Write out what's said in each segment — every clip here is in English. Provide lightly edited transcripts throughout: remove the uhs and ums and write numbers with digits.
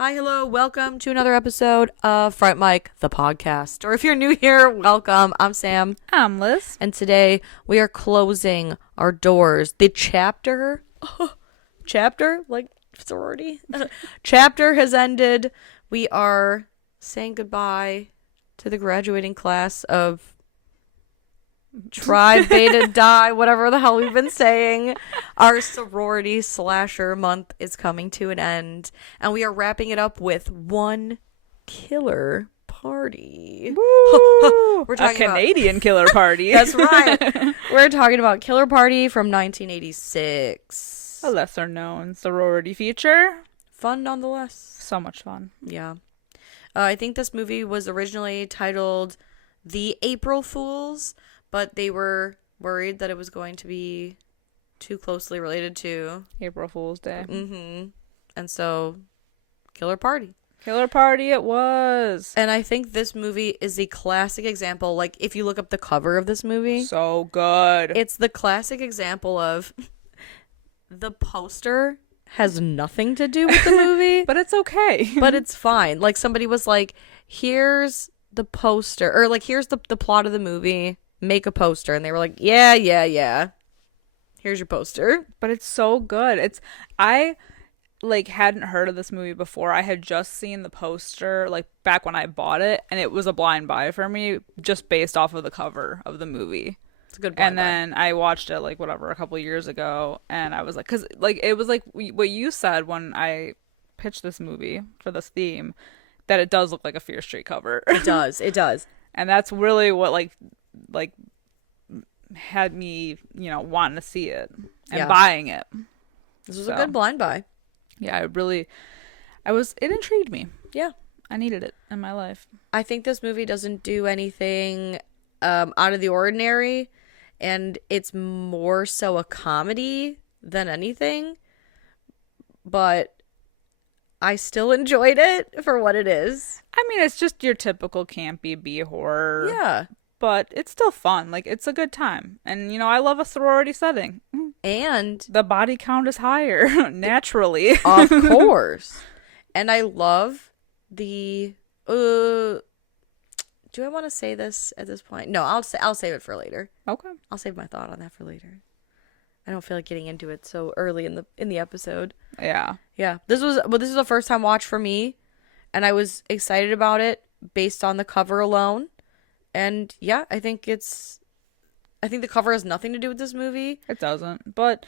Hi, hello, welcome to another episode of Fright Mic, the podcast. Or if you're new here, welcome. I'm Sam. I'm Liz. And today we are closing our doors. The chapter, like sorority, chapter has ended. We are saying goodbye to the graduating class of Tri Beta Die, whatever the hell we've been saying. Our sorority slasher month is coming to an end, and we are wrapping it up with one killer party. Woo! We're talking a Canadian killer party. That's right. We're talking about Killer Party from 1986. A lesser known sorority feature. Fun nonetheless. So much fun. Yeah. I think this movie was originally titled The April Fools, but they were worried that it was going to be too closely related to April Fool's Day. Mm-hmm. And so, Killer Party. Killer Party it was. And I think this movie is a classic example. Like, if you look up the cover of this movie. So good. It's the classic example of the poster has nothing to do with the movie. But it's okay. But it's fine. Like, somebody was like, here's the poster. Or, like, here's the plot of the movie. Make a poster. And they were like, yeah. Here's your poster. But it's so good. I hadn't heard of this movie before. I had just seen the poster like back when I bought it, and it was a blind buy for me just based off of the cover of the movie. It's a good blind and buy. then I watched it like whatever a couple of years ago, and I was like, because like it was like what you said when I pitched this movie for this theme, that it does look like a Fear Street cover. It does. And that's really what like had me, wanting to see it and buying it. This was a good blind buy. Yeah, it intrigued me. Yeah. I needed it in my life. I think this movie doesn't do anything out of the ordinary, and it's more so a comedy than anything, but I still enjoyed it for what it is. I mean, it's just your typical campy B horror. Yeah. But it's still fun. Like, it's a good time. And, I love a sorority setting. And the body count is higher, naturally. Of course. And I love the... do I want to say this at this point? No, I'll save it for later. Okay. I'll save my thought on that for later. I don't feel like getting into it so early in the episode. Yeah. Yeah. This was a first time watch for me, and I was excited about it based on the cover alone. And yeah, I think the cover has nothing to do with this movie. It doesn't, but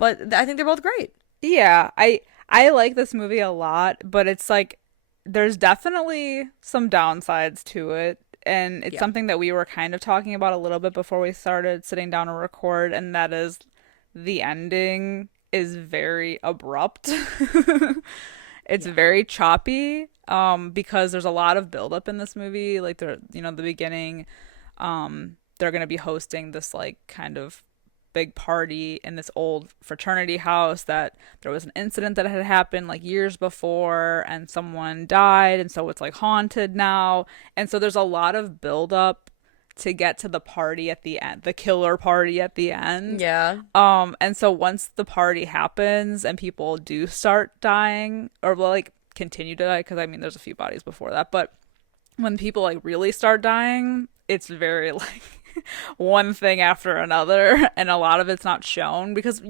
I think they're both great. Yeah, I like this movie a lot, but it's like there's definitely some downsides to it, and it's something that we were kind of talking about a little bit before we started sitting down to record, and that is the ending is very abrupt. It's very choppy, because there's a lot of buildup in this movie. Like, the beginning, they're going to be hosting this, like, kind of big party in this old fraternity house that there was an incident that had happened, like, years before, and someone died, and so it's, like, haunted now. And so there's a lot of buildup to get to the party at the end, the killer party at the end. Yeah. And so once the party happens and people do start dying, or like continue to die, because I mean there's a few bodies before that, but when people like really start dying, it's very like one thing after another, and a lot of it's not shown because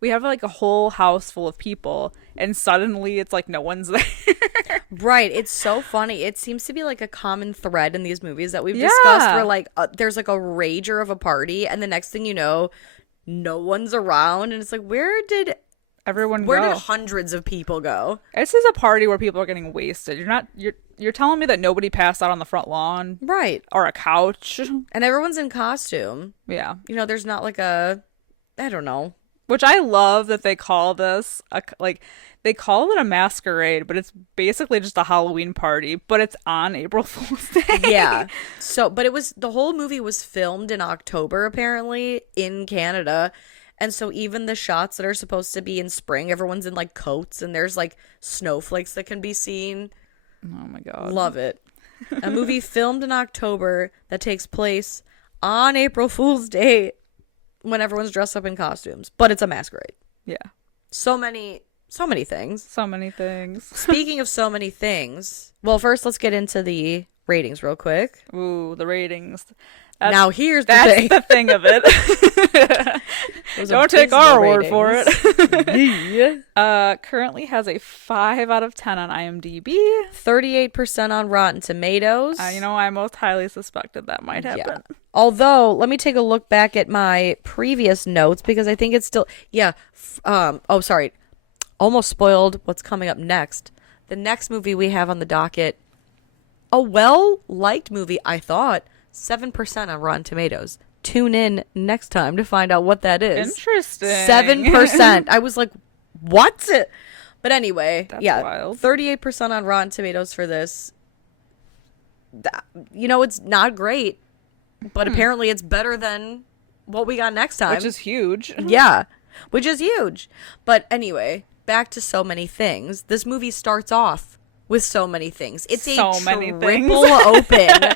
we have like a whole house full of people, and suddenly it's like no one's there. Right. It's so funny. It seems to be like a common thread in these movies that we've discussed, where like there's like a rager of a party, and the next thing you know, no one's around, and it's like, where did hundreds of people go? This is a party where people are getting wasted. You're telling me that nobody passed out on the front lawn, right? Or a couch, and everyone's in costume. Yeah. There's not like a, I don't know, Which I love that they call this like they call it a masquerade, but it's basically just a Halloween party, but it's on April Fool's Day. Yeah. So, but it was the whole movie was filmed in October apparently in Canada. And so even the shots that are supposed to be in spring, everyone's in like coats and there's like snowflakes that can be seen. Oh my God. Love it. A movie filmed in October that takes place on April Fool's Day when everyone's dressed up in costumes, but it's a masquerade. Yeah. So many things. So many things. Speaking of so many things, well, first let's get into the ratings real quick. Ooh, the ratings. Now here's the that's thing. the thing of it. Don't take our word for it. Currently has a 5 out of 10 on IMDb. 38% on Rotten Tomatoes. I most highly suspected that might happen. Yeah. Although, let me take a look back at my previous notes because I think it's still, sorry. Almost spoiled what's coming up next. The next movie we have on the docket, a well-liked movie, I thought, 7% on Rotten Tomatoes. Tune in next time to find out what that is. Interesting. 7%. I was like, what? But anyway, that's wild. 38% on Rotten Tomatoes for this. It's not great, but apparently it's better than what we got next time. Which is huge. Yeah, which is huge. But anyway, back to so many things. This movie starts off with so many things. It's so many things. Open.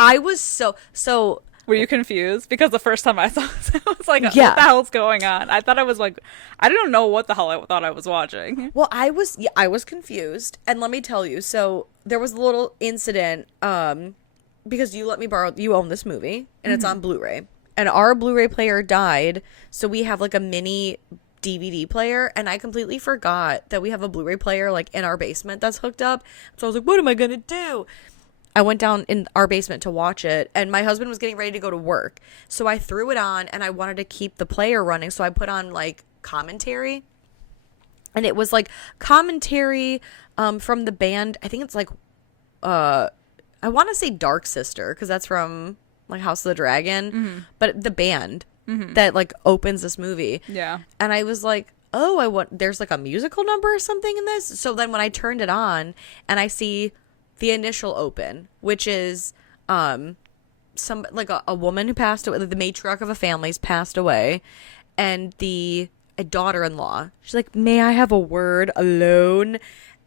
I was so. Were you confused? Because the first time I saw this, I was like, yeah. What the hell's going on? I thought I was like, I didn't know what the hell I thought I was watching. Well, I was confused. And let me tell you, so there was a little incident, because you own this movie, and it's on Blu-ray. And our Blu-ray player died, so we have like a mini DVD player, and I completely forgot that we have a Blu-ray player like in our basement that's hooked up. So I was like, what am I gonna do? I went down in our basement to watch it, and my husband was getting ready to go to work. So I threw it on, and I wanted to keep the player running, so I put on like commentary. And it was like commentary from the band. I think it's like I want to say Dark Sister, because that's from like House of the Dragon, but the band that like opens this movie. Yeah. And I was like, oh, there's like a musical number or something in this. So then when I turned it on and I see the initial open, which is some like a woman who passed away, the matriarch of a family's passed away, and a daughter-in-law. She's like, may I have a word alone?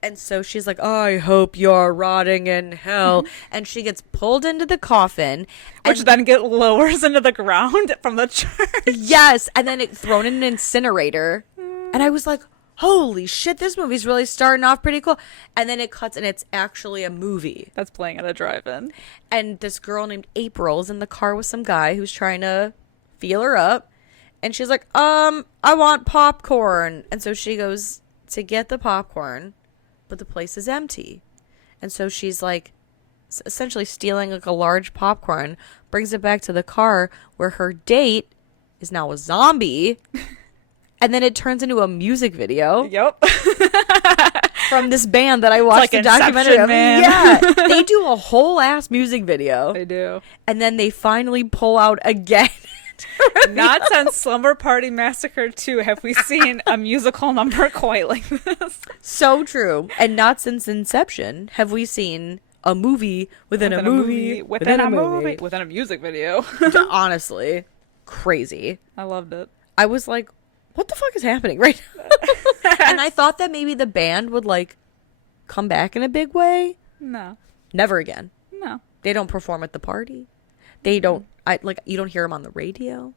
And so she's like, I hope you're rotting in hell. And she gets pulled into the coffin. Which then lowers into the ground from the church. Yes. And then it's thrown in an incinerator. And I was like, holy shit, this movie's really starting off pretty cool. And then it cuts and it's actually a movie. That's playing at a drive-in. And this girl named April is in the car with some guy who's trying to feel her up. And she's like, I want popcorn. And so she goes to get the popcorn, but the place is empty. And so she's like essentially stealing like a large popcorn, brings it back to the car where her date is now a zombie. And then it turns into a music video. Yep. From this band that I watched the documentary of. Man. Yeah. They do a whole ass music video. They do. And then they finally pull out again. Not since Slumber Party Massacre 2 have we seen a musical number quite like this. So true. And not since Inception have we seen a movie within a movie within a movie within a music video. Honestly, crazy. I loved it. I was like, what the fuck is happening right now? And I thought that maybe the band would like come back in a big way. No. Never again. No. They don't perform at the party. They don't. You don't hear them on the radio.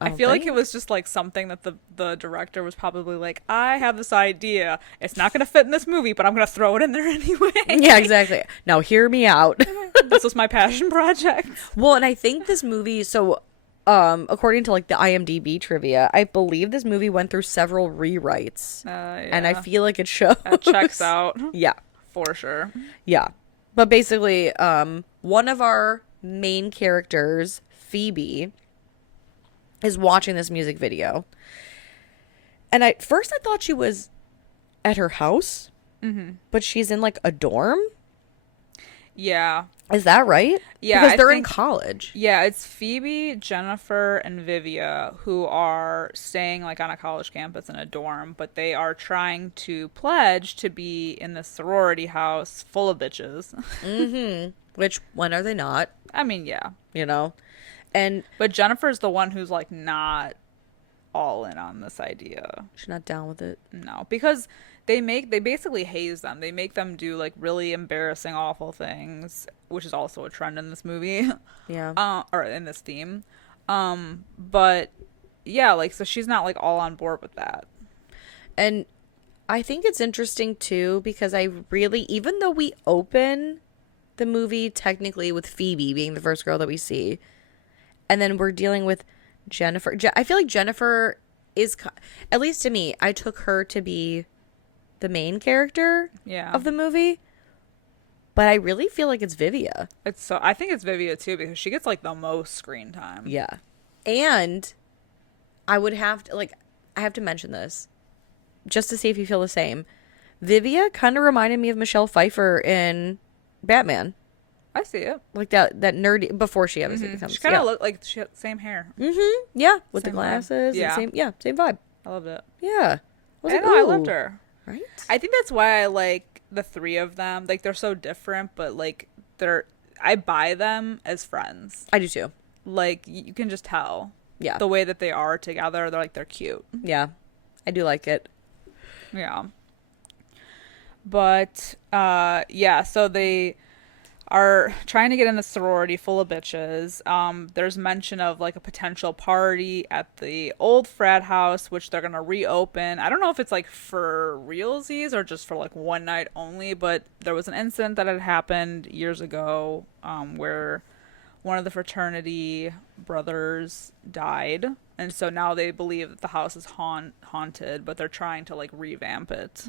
I feel like it was just like something that the director was probably like, I have this idea. It's not going to fit in this movie, but I'm going to throw it in there anyway. Yeah, exactly. Now hear me out. This was my passion project. Well, and I think this movie, so according to like the IMDb trivia, I believe this movie went through several rewrites. Yeah. And I feel like it shows. That checks out. Yeah. For sure. Yeah. But basically, one of our main characters, Phoebe, is watching this music video. And at first I thought she was at her house, but she's in like a dorm. Yeah. Is that right? Yeah, Because I they're in think college. yeah, it's Phoebe, Jennifer, and Vivia who are staying like on a college campus in a dorm, but they are trying to pledge to be in the sorority house full of bitches. Mm-hmm. Which, when are they not? I mean, yeah. You know? And But Jennifer's the one who's like not all in on this idea. she's not down with it. No, because they basically haze them. They make them do like really embarrassing, awful things, which is also a trend in this movie, Yeah. or in this theme. But yeah, like so she's not like all on board with that. And I think it's interesting too because I really, even though we open the movie technically with Phoebe being the first girl that we see, and then we're dealing with Jennifer. I feel like Jennifer is, at least to me, I took her to be the main character Yeah, of the movie, but I really feel like it's Vivia. it's so I think it's Vivia too because she gets like the most screen time. Yeah. And I would have to, like, I have to mention this just to see if you feel the same. Vivia kind of reminded me of Michelle Pfeiffer in Batman. I see it. Like that nerdy, before she obviously becomes. She kind of looked like she had the same hair. Mm-hmm. Yeah. With Same the vibe. glasses. Yeah. Same vibe. I loved it. Yeah. I know, I loved her. Right? I think that's why I like the three of them. Like they're so different, but like I buy them as friends. I do too. Like you can just tell. Yeah. The way that they are together, they're cute. Yeah. I do like it. Yeah. But yeah, so they are trying to get in the sorority full of bitches. There's mention of like a potential party at the old frat house, which they're gonna reopen. I don't know if it's like for realsies or just for like one night only, but there was an incident that had happened years ago, where one of the fraternity brothers died, and so now they believe that the house is haunted, but they're trying to like revamp it.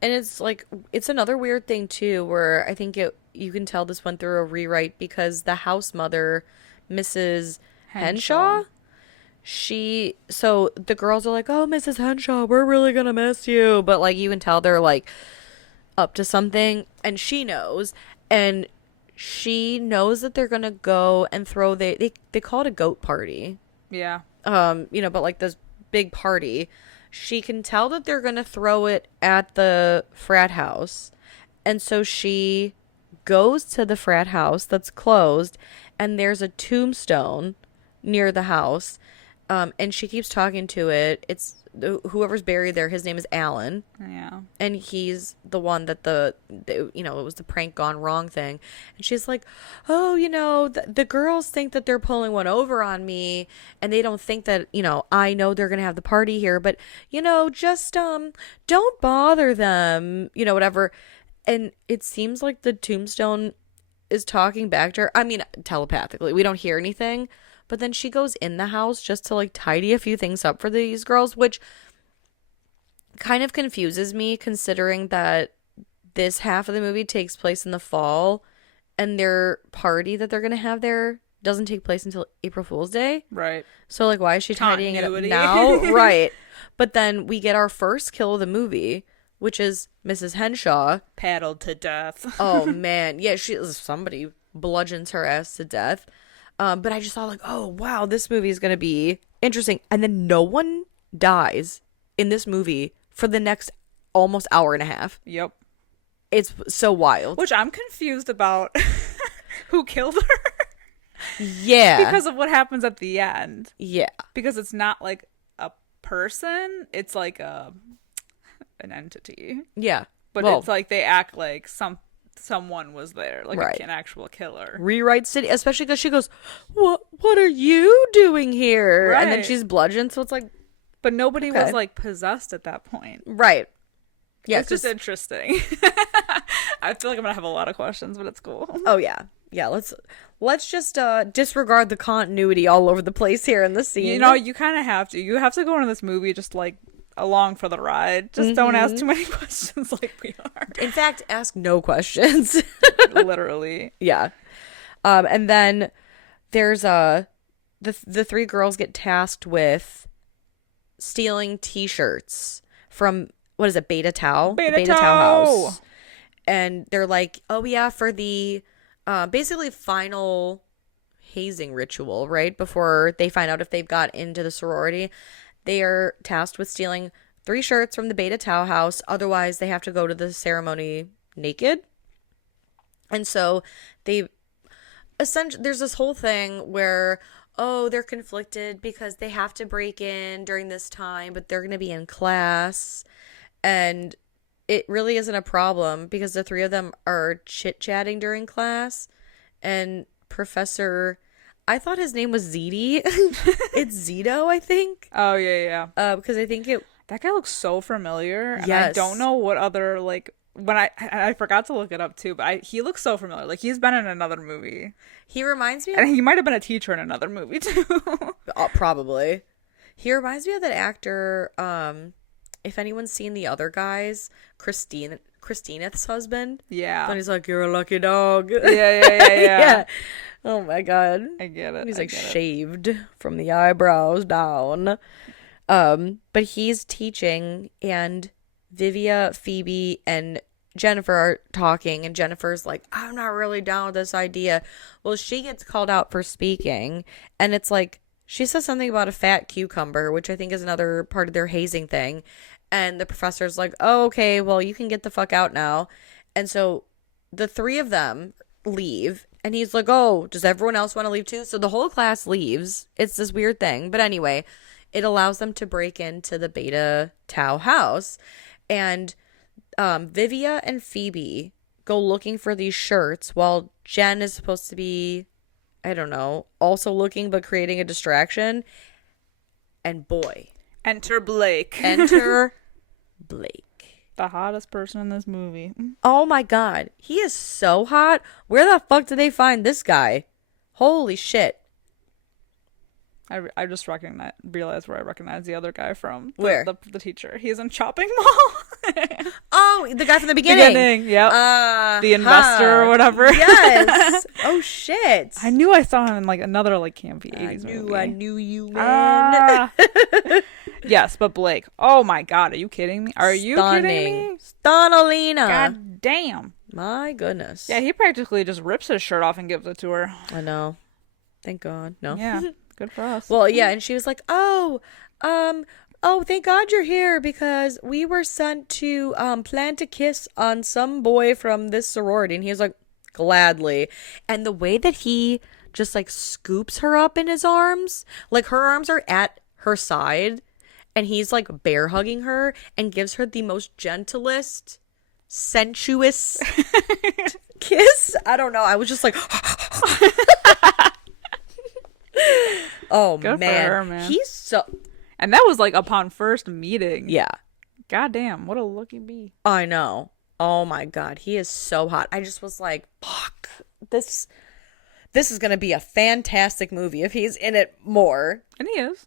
And it's like, it's another weird thing too, where I think you can tell this went through a rewrite because the house mother, Mrs. Henshaw, so the girls are like, oh, Mrs. Henshaw, we're really gonna miss you. But like, you can tell they're like up to something, and she knows, and she knows that they're gonna go and throw, they call it a goat party. Yeah. But like this big party. She can tell that they're gonna throw it at the frat house. And so she goes to the frat house that's closed, and there's a tombstone near the house. And she keeps talking to it. It's whoever's buried there, his name is Alan. Yeah. And he's the one that it was the prank gone wrong thing. And she's like, oh, the girls think that they're pulling one over on me, and they don't think that, I know they're going to have the party here, but, just, don't bother them, whatever. And it seems like the tombstone is talking back to her. I mean, telepathically, we don't hear anything. But then she goes in the house just to like tidy a few things up for these girls, which kind of confuses me considering that this half of the movie takes place in the fall and their party that they're going to have there doesn't take place until April Fool's Day. Right. So like, why is she tidying Continuity. it up now? Right. But then we get our first kill of the movie, which is Mrs. Henshaw. Paddled to death. Oh man. Yeah, somebody bludgeons her ass to death. But I just thought like, oh, wow, this movie is going to be interesting. And then no one dies in this movie for the next almost hour and a half. Yep. It's so wild. Which I'm confused about who killed her. Yeah. Because of what happens at the end. Yeah. Because it's not like a person. It's like an entity. Yeah. But it's like they act like someone was there, like right. an actual killer. Rewrite City, especially because she goes, what are you doing here? Right. And then she's bludgeoned, so it's like, but nobody was like possessed at that point. Right. Yeah, it's just interesting. I feel like I'm gonna have a lot of questions, but it's cool. Oh yeah. Let's just disregard the continuity all over the place here in the scene. You kind of have to. You have to go into this movie just like along for the ride. Just don't ask too many questions like we are. In fact, ask no questions. Literally. Yeah. And then there's the three girls get tasked with stealing t-shirts from, what is it, Beta Tau? Beta Tau House. And they're like, oh yeah, for the basically final hazing ritual, right? Before they find out if they've got into the sorority. They are tasked with stealing 3 shirts from the Beta Tau house. Otherwise, they have to go to the ceremony naked. And so they essentially, there's this whole thing where, oh, they're conflicted because they have to break in during this time, but they're going to be in class. And it really isn't a problem because the 3 of them are chit-chatting during class. And Professor, I thought his name was Ziti. It's Zito, I think. Oh, yeah. Because I think it... That guy looks so familiar. And Yes. I don't know what other, like... When I forgot to look it up, too. But he looks so familiar. Like, he's been in another movie. He reminds me of... And he might have been a teacher in another movie, too. Probably. He reminds me of that actor, if anyone's seen The Other Guys, Christina's husband. Yeah. And he's like, you're a lucky dog. Yeah. Yeah. Oh my god. I get it. He's like shaved from the eyebrows down. But he's teaching, and Vivia, Phoebe, and Jennifer are talking, and Jennifer's like, I'm not really down with this idea. Well, she gets called out for speaking, and it's like, she says something about a fat cucumber, which I think is another part of their hazing thing. And the professor's like, oh, okay, well, you can get the fuck out now. And so the 3 of them leave, and he's like, oh, does everyone else want to leave too? So the whole class leaves. It's this weird thing. But anyway, it allows them to break into the Beta Tau house. And Vivia and Phoebe go looking for these shirts while Jen is supposed to be, I don't know, also looking but creating a distraction. And boy. Enter Blake. Enter Blake. The hottest person in this movie. Oh my god. He is so hot. Where the fuck did they find this guy? Holy shit. I just realized where I recognize the other guy from. Where? The teacher. He's in Chopping Mall. Oh, the guy from the beginning. Yep. The investor or whatever. Yes. Oh shit. I knew I saw him in like another like campy 80s movie. I knew you, man. Yes, but Blake. Oh my god, are you kidding me? Are you kidding me? Stunolina. God damn. My goodness. Yeah, he practically just rips his shirt off and gives it to her. I know. Thank God. No. Yeah. Good for us. Well, yeah, and she was like, oh, thank God you're here because we were sent to plant a kiss on some boy from this sorority. And he was like, gladly. And the way that he just like scoops her up in his arms, like her arms are at her side, and he's like bear hugging her and gives her the most gentlest, sensuous kiss. I don't know. I was just like, oh, good man. for her, man. He's so... And that was like upon first meeting. Yeah. God damn, what a looky bee. I know. Oh my god, he is so hot. I just was like, fuck. This is going to be a fantastic movie if he's in it more. And he is.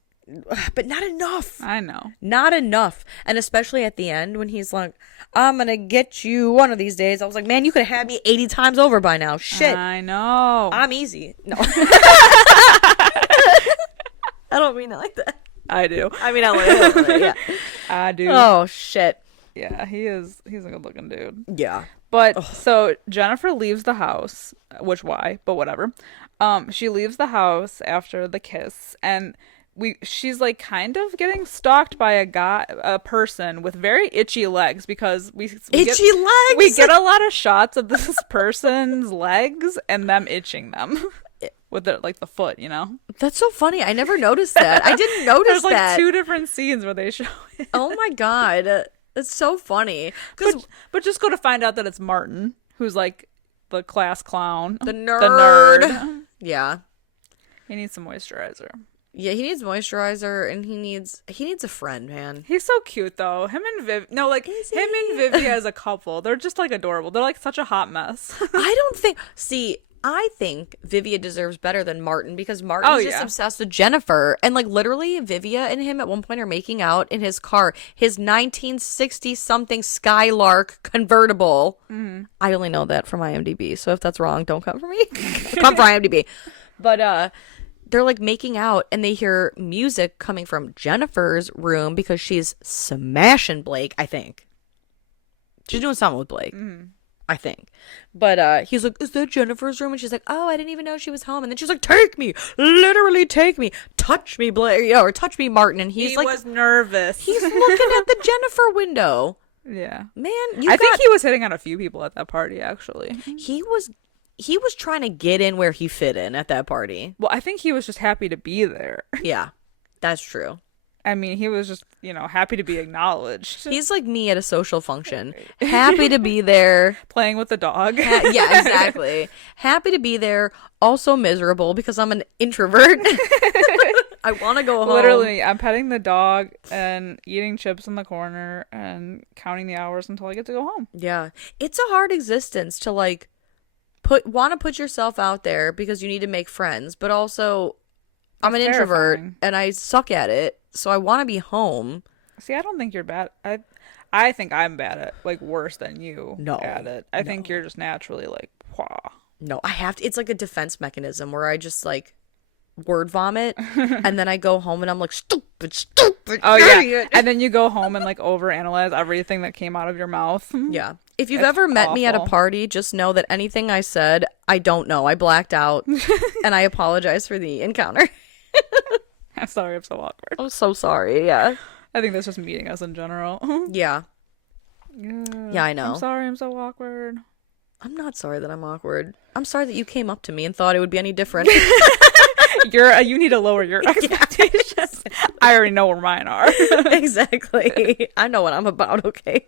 But not enough. I know. Not enough. And especially at the end when he's like, I'm going to get you one of these days. I was like, man, you could have had me 80 times over by now. Shit. I know. I'm easy. No. I don't mean it like that. I do. I mean, I like it. Yeah. I do. Oh, shit. Yeah, he's a good looking dude. Yeah. But so Jennifer leaves the house, which why, but whatever. She leaves the house after the kiss, and she's like kind of getting stalked by a person with very itchy legs because we get a lot of shots of this person's legs and them itching them. With the foot, you know? That's so funny. I never noticed that. I didn't notice There's like that. 2 different scenes where they show it. Oh my god. It's so funny. But just go to find out that it's Martin, who's like the class clown. The nerd. The nerd. Yeah. He needs some moisturizer. Yeah, he needs moisturizer and he needs a friend, man. He's so cute though. Him and Vivia as a couple, they're just like adorable. They're like such a hot mess. I think Vivia deserves better than Martin because Martin's just obsessed with Jennifer. And like literally Vivia and him at one point are making out in his car. His 1960-something Skylark convertible. Mm-hmm. I only know that from IMDb. So if that's wrong, don't come for me. Come for IMDb. But they're like making out and they hear music coming from Jennifer's room because she's smashing Blake, I think. She's doing something with Blake. Mm-hmm. I think. But he's like, is that Jennifer's room? And she's like, oh, I didn't even know she was home. And then she's like, take me, literally take me, touch me, Blair, yeah, or touch me, Martin. And he's he like, was nervous. he's looking at the Jennifer window. Yeah, Man, I think he was hitting on a few people at that party. Actually, he was trying to get in where he fit in at that party. well, I think he was just happy to be there. Yeah, that's true. I mean, he was just, happy to be acknowledged. He's like me at a social function. Happy to be there. Playing with the dog. Yeah, exactly. Happy to be there. Also miserable because I'm an introvert. I want to go home. Literally, I'm petting the dog and eating chips in the corner and counting the hours until I get to go home. Yeah. It's a hard existence to like want to put yourself out there because you need to make friends, but also I'm an introvert and I suck at it. So I want to be home. See, I don't think you're bad. I think I'm bad at, like, worse than you at it. I think you're just naturally like, wah. No, I have to. It's like a defense mechanism where I just like word vomit and then I go home and I'm like, stupid. Oh, yeah. And then you go home and like overanalyze everything that came out of your mouth. Yeah. If you've ever met me at a party, just know that anything I said, I don't know. I blacked out and I apologize for the encounter. I'm sorry, I'm so awkward. I'm so sorry. Yeah. I think that's just meeting us in general. Yeah. Yeah, I know. I'm sorry, I'm so awkward. I'm not sorry that I'm awkward. I'm sorry that you came up to me and thought it would be any different. You need to lower your expectations. I already know where mine are. Exactly. I know what I'm about, okay?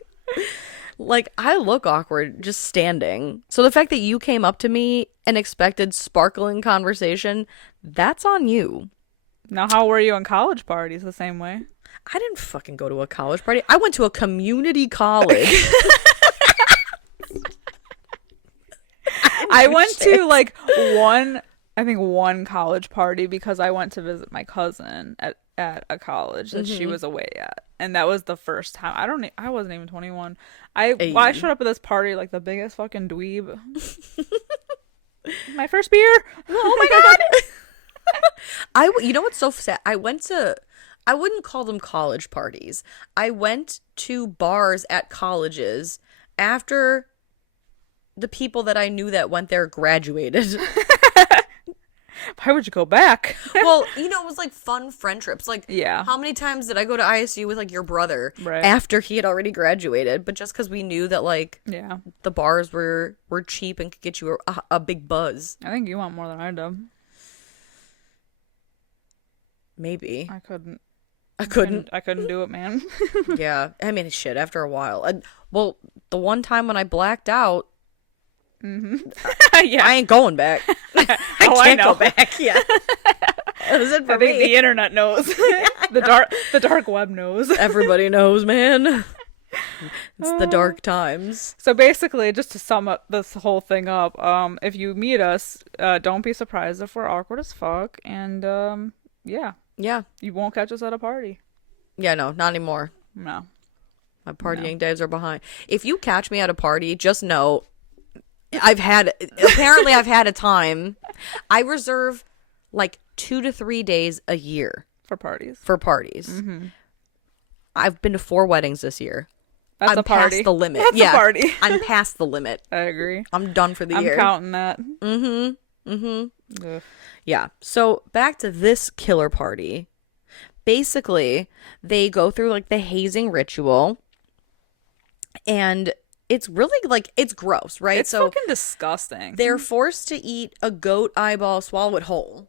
Like, I look awkward just standing. So the fact that you came up to me and expected sparkling conversation, that's on you. Now, how were you in college parties the same way? I didn't fucking go to a college party. I went to a community college. I went to like one college party because I went to visit my cousin at a college that she was away at. And that was the first time. I wasn't even 21. I showed up at this party like the biggest fucking dweeb. My first beer. Oh my god. You know what's so sad? I wouldn't call them college parties. I went to bars at colleges after the people that I knew that went there graduated. Why would you go back? Well, it was like fun friend trips. Like, yeah. How many times did I go to ISU with like your brother right. after he had already graduated? But just because we knew that like yeah. the bars were cheap and could get you a big buzz. I think you want more than I do. Maybe. I couldn't. I couldn't do it, man. Yeah. I mean, shit, after a while. Well, the one time when I blacked out, yeah. I ain't going back. I can't go back. Yeah. That was it for me. I think the internet knows. The dark web knows. Everybody knows, man. It's the dark times. So basically, just to sum up this whole thing up, if you meet us, don't be surprised if we're awkward as fuck, and yeah. Yeah. You won't catch us at a party. Yeah, no, not anymore. No. My partying days are behind. If you catch me at a party, just know I've had a time. I reserve like 2 to 3 days a year for parties. Mm-hmm. I've been to 4 weddings this year. That's a party. Past the limit. That's a party. I'm past the limit. I agree. I'm done for the year. I'm counting that. Ugh. Yeah. So back to this killer party. Basically, they go through like the hazing ritual, and it's really like it's gross, right? It's fucking disgusting. They're forced to eat a goat eyeball, swallow it whole.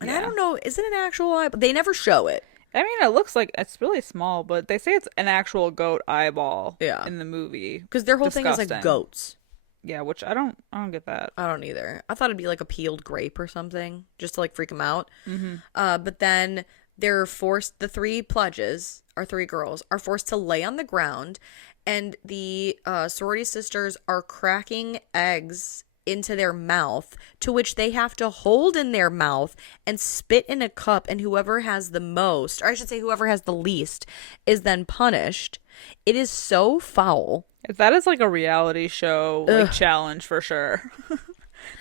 And I don't know, is it an actual eyeball? They never show it. I mean, it looks like it's really small, but they say it's an actual goat eyeball in the movie. Because their whole thing is like goats. Yeah, which I don't get that. I don't either. I thought it'd be like a peeled grape or something, just to like freak them out. Mm-hmm. But then they're forced, the 3 pledges, our 3 girls, are forced to lay on the ground, and the sorority sisters are cracking eggs into their mouth, to which they have to hold in their mouth and spit in a cup, and whoever has the most, or I should say whoever has the least, is then punished. It is so foul. That is like a reality show like challenge for sure.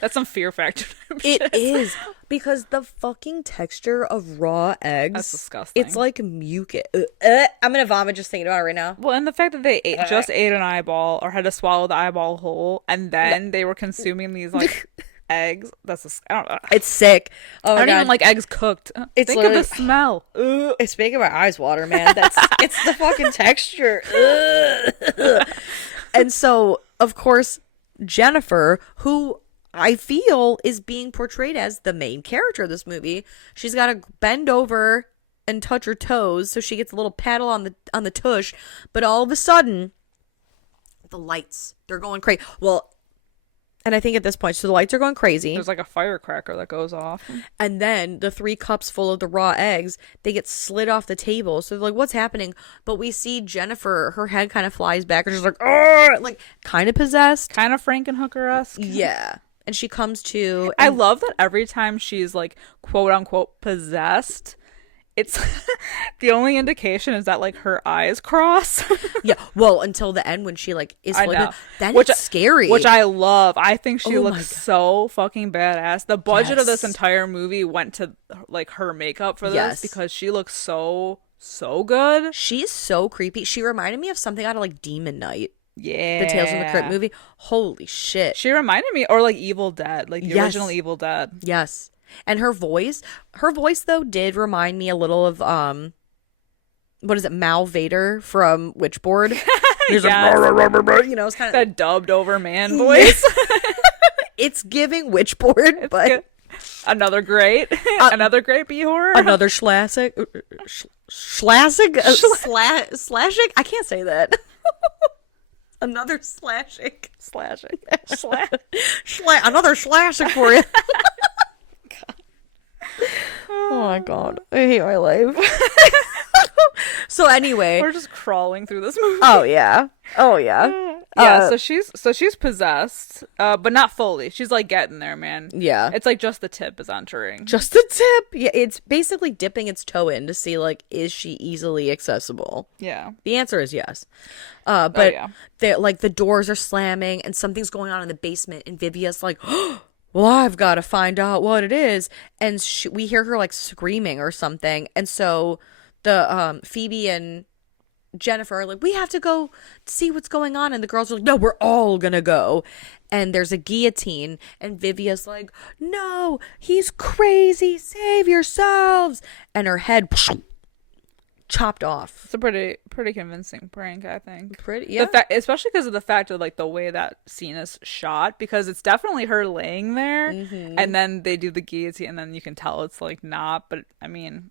That's some Fear Factor. It is, because the fucking texture of raw eggs. That's disgusting. It's like mucus. I'm gonna vomit just thinking about it right now. Well, and the fact that they just ate an eyeball or had to swallow the eyeball whole, and then they were consuming these like eggs. I don't know. It's sick. Oh my I don't God. even like eggs cooked. It's Think of the smell. It's making my eyes water, man. It's the fucking texture. And so, of course, Jennifer, who I feel is being portrayed as the main character of this movie, she's got to bend over and touch her toes so she gets a little paddle on the tush. But all of a sudden, the lights, they're going crazy. Well, and I think at this point, so the lights are going crazy. There's like a firecracker that goes off. And then the 3 cups full of the raw eggs, they get slid off the table. So they're like, what's happening? But we see Jennifer, her head kind of flies back and she's like, oh, like kind of possessed. Kind of Frankenhooker-esque. Yeah. And she comes to. I love that every time she's like quote unquote possessed, it's the only indication is that like her eyes cross. Yeah, well, until the end when she like is flipping. Then it's scary. Which I love. I think she looks so fucking badass. The budget of this entire movie went to like her makeup for this because she looks so good. She's so creepy. She reminded me of something out of like Demon Night. Yeah. The Tales from the Crypt movie. Holy shit. She reminded me, or like Evil Dead, like the original Evil Dead. Yes. And her voice though did remind me a little of what is it, Mal Vader from Witchboard? He's like, you know, it's kind of that dubbed over man voice. It's giving Witchboard, but another great B horror, another slashing, slashing. I can't say that. Another slashing, another slashing for you. Oh my God, I hate my life. So anyway, we're just crawling through this movie. Oh yeah. Yeah, so she's possessed, but not fully. She's like getting there, man. Yeah, it's like just the tip is entering. Just the tip. Yeah, it's basically dipping its toe in to see like, is she easily accessible? Yeah, the answer is yes. But like the doors are slamming and something's going on in the basement, and Vivia's like, oh, well, I've got to find out what it is, and we hear her like screaming or something, and so the Phoebe and Jennifer are like, we have to go see what's going on, and the girls are like, no, we're all gonna go. And there's a guillotine, and Vivia's like, no, he's crazy, save yourselves, and her head chopped off. It's a pretty convincing prank, I think. Especially because of the fact of like the way that scene is shot, because it's definitely her laying there, and then they do the guillotine, and then you can tell it's like not, but I mean,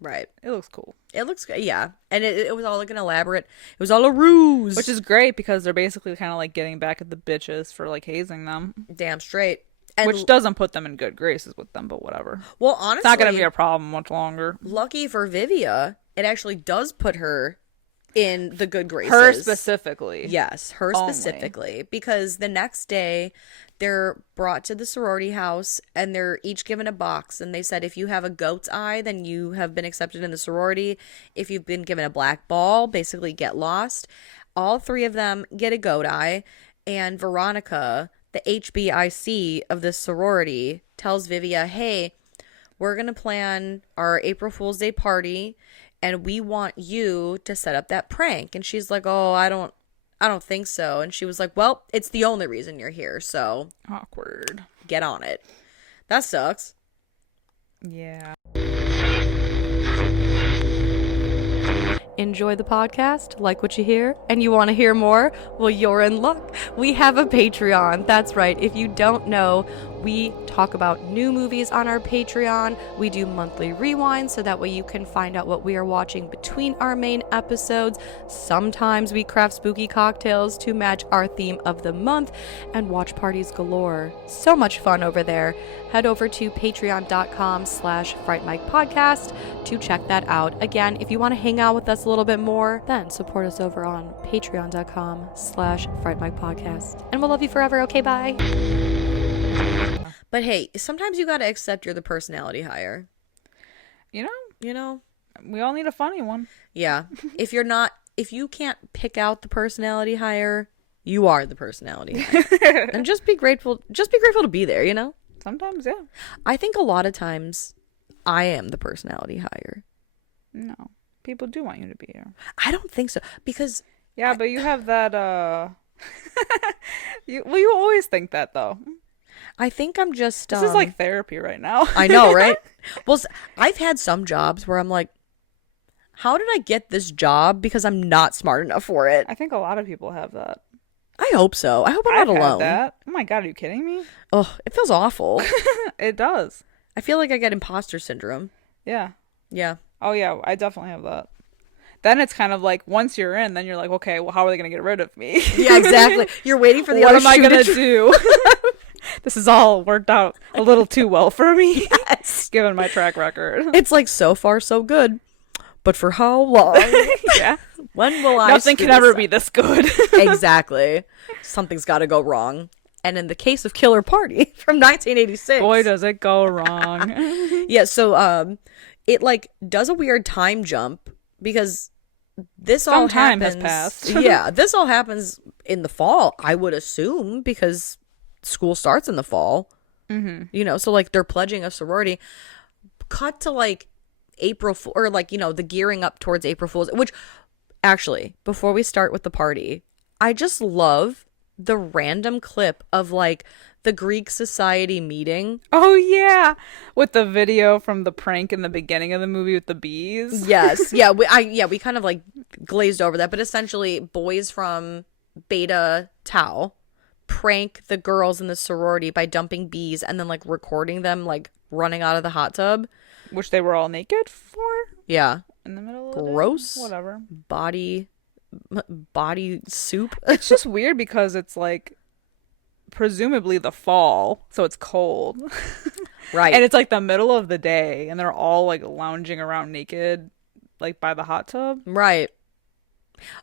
right, it looks cool. It looks good, yeah. And it was all like an elaborate, it was all a ruse, which is great because they're basically kind of like getting back at the bitches for like hazing them. Damn straight. And which doesn't put them in good graces with them, but whatever. Well, honestly, it's not going to be a problem much longer. Lucky for Vivia, it actually does put her in the good graces. Her specifically. Yes, her specifically. Because the next day, they're brought to the sorority house, and they're each given a box. And they said, if you have a goat's eye, then you have been accepted in the sorority. If you've been given a black ball, basically get lost. All 3 of them get a goat eye. And Veronica, the HBIC of this sorority, tells Vivia, hey, we're going to plan our April Fool's Day party, and we want you to set up that prank. And she's like, oh, I don't think so. And she was like, well, it's the only reason you're here, so awkward. Get on it. That sucks. Yeah. Enjoy the podcast, like what you hear, and you want to hear more? Well, you're in luck. We have a Patreon. That's right. If you don't know, we talk about new movies on our Patreon. We do monthly rewinds so that way you can find out what we are watching between our main episodes. Sometimes we craft spooky cocktails to match our theme of the month, and watch parties galore. So much fun over there. Head over to patreon.com/Fright Mic podcast to check that out. Again, if you want to hang out with us a little bit more, then support us over on patreon.com/Fright Mic podcast. And we'll love you forever. Okay, bye. But hey, sometimes you gotta accept you're the personality hire. You know, we all need a funny one. Yeah. If you can't pick out the personality hire, You are the personality hire. And just be grateful to be there, you know? Sometimes, yeah. I think a lot of times I am the personality hire. No. People do want you to be here. I don't think so. Because yeah, but you have that you always think that though. I think I'm just this is like therapy right now. I know, right? Well, I've had some jobs where I'm like, how did I get this job? Because I'm not smart enough for it. I think a lot of people have that. I hope so. I hope I'm not alone. That. Oh my God, are you kidding me? Oh, it feels awful. It does. I feel like I get imposter syndrome. Yeah. Yeah. Oh yeah, I definitely have that. Then it's kind of like once you're in, then you're like, okay, well, how are they going to get rid of me? Yeah, exactly. You're waiting for the what other am I going to do? This has all worked out a little too well for me. Yes. Given my track record. It's like so far so good. But for how long? Yeah. When will I? Nothing can ever be this good. Exactly. Something's got to go wrong. And in the case of Killer Party from 1986. Boy, does it go wrong. Yeah, so it like does a weird time jump because this all time happens. has passed. Yeah, this all happens in the fall, I would assume, because school starts in the fall. Mm-hmm. You know, so like they're pledging a sorority. Cut to like April or like, you know, the gearing up towards April Fool's, which actually, before we start with the party, I just love the random clip of like the Greek society meeting. Oh yeah, with the video from the prank in the beginning of the movie with the bees. Yes, yeah, we kind of like glazed over that, but essentially, boys from Beta Tau prank the girls in the sorority by dumping bees and then like recording them like running out of the hot tub, which they were all naked for. Yeah, in the middle. Gross. Of the day? Whatever. Body soup. It's just weird because it's like presumably the fall, so it's cold. Right. And it's like the middle of the day and they're all like lounging around naked like by the hot tub. Right.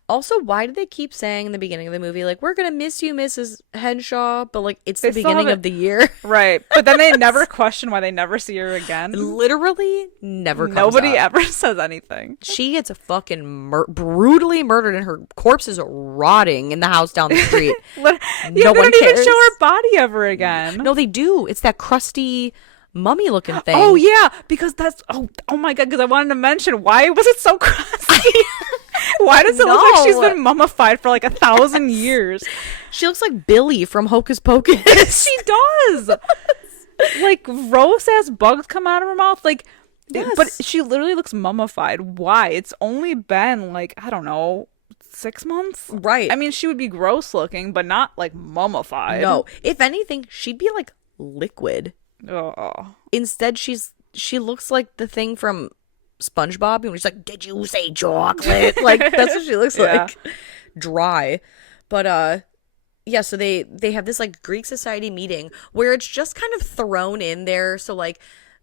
Also, why did they keep saying in the beginning of the movie, like, we're gonna miss you, Mrs. Henshaw, but like it's the beginning of the year. Right. But then they never question why they never see her again. Literally never comes Nobody up. ever says anything. She gets fucking brutally murdered and her corpse is rotting in the house down the street. They don't even show her body ever again. No, they do. It's that crusty mummy looking thing. Oh yeah, because that's oh my God, because I wanted to mention, why was it so crusty? Why does it look like she's been mummified for like 1,000 years? She looks like Billy from Hocus Pocus. She does. Like gross ass bugs come out of her mouth. Like, yes. But she literally looks mummified. Why? It's only been like, I don't know, 6 months? Right. I mean, she would be gross looking, but not like mummified. No. If anything, she'd be like liquid. Oh. Instead, she looks like the thing from SpongeBob, and she's like, "Did you say chocolate?" Like that's what she looks like, dry. But yeah. So they have this like Greek society meeting where it's just kind of thrown in there. So like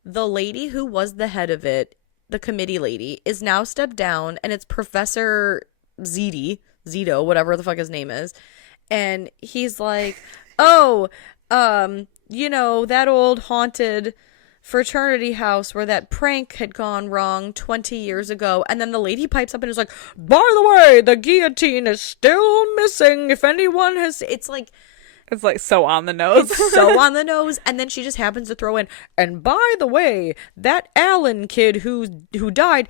the lady who was the head of it, the committee lady, is now stepped down, and it's Professor Zito, whatever the fuck his name is, and he's like, "Oh, you know, that old haunted fraternity house where that prank had gone wrong 20 years ago." And then the lady pipes up and is like, "By the way, the guillotine is still missing. If anyone has..." It's like so on the nose. It's so on the nose. And then she just happens to throw in, "And by the way, that Allen kid who died,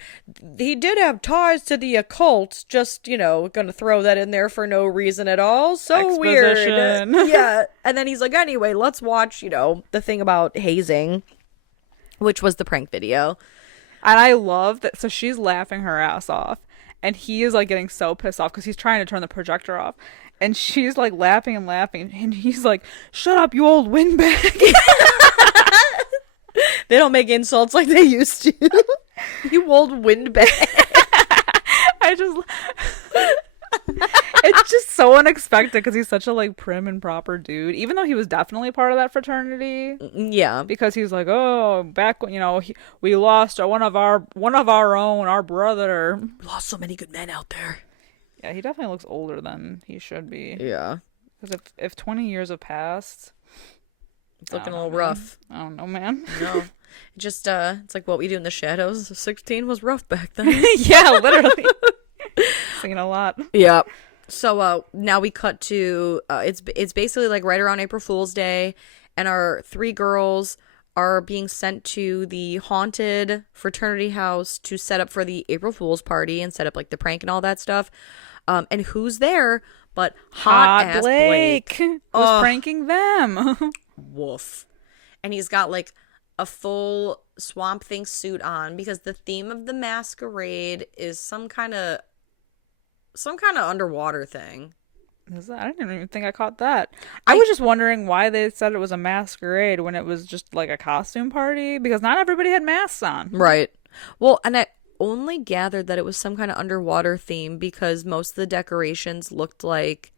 he did have ties to the occult." Just, you know, gonna throw that in there for no reason at all. So Exposition. Weird. Yeah. And then he's like, "Anyway, let's watch, you know, the thing about hazing," which was the prank video. And I love that. So she's laughing her ass off. And he is like getting so pissed off because he's trying to turn the projector off. And she's like laughing and laughing. And he's like, "Shut up, you old windbag." They don't make insults like they used to. You old windbag. It's just so unexpected because he's such a like prim and proper dude, even though he was definitely part of that fraternity. Yeah, because he's like, "Oh, back when, you know, we lost one of our own, our brother. We lost so many good men out there." Yeah, he definitely looks older than he should be. Yeah, because if 20 years have passed, it's looking a little rough. I don't know, man. No, just it's like What We Do in the Shadows. 16 was rough back then. Yeah, literally. Seen a lot. Yeah. So now we cut to it's basically like right around April Fool's Day, and our three girls are being sent to the haunted fraternity house to set up for the April Fool's party and set up like the prank and all that stuff. And who's there but hot ass Blake was pranking them. Woof. And he's got like a full Swamp Thing suit on because the theme of the masquerade is some kind of underwater thing. I didn't even think I caught that. I was just wondering why they said it was a masquerade when it was just like a costume party, because not everybody had masks on. Right. Well, and I only gathered that it was some kind of underwater theme because most of the decorations looked like